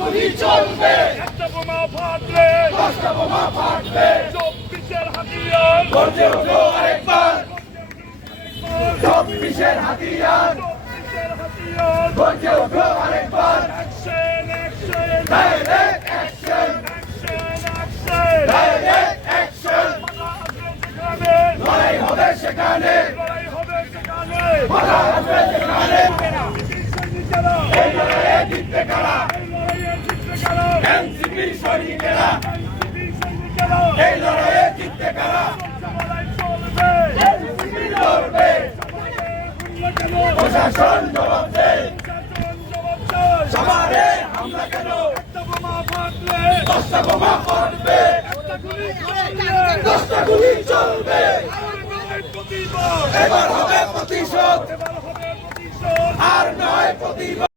গুলি চলবে, একটা বোমা ফাটলে 10টা বোমা ফাটবে, 24-এর হাতিয়ার গর্জে ওঠো আরেকবার, 24-এর হাতিয়ার, 24-এর হাতিয়ার গর্জে ওঠো আরেকবার, action action direct action, action direct action, লড়াই হবে সেখানে, লড়াই হবে সেখানে বাধা আসবে সেখানে, এই লড়াইয়ে জিতবে কারা, এনসিপি সৈনিকেরা, এই লড়াইয়ে জিতবে কারা, এনসিপি লড়বে, প্রশাসন জবাব দেয়, সবারে হামলা কেন, 10টা বোমা ফাটবে, 10টা গুলি চলবে, এবার হবে প্রতিশোধ, আর নয় প্রতিবাদ।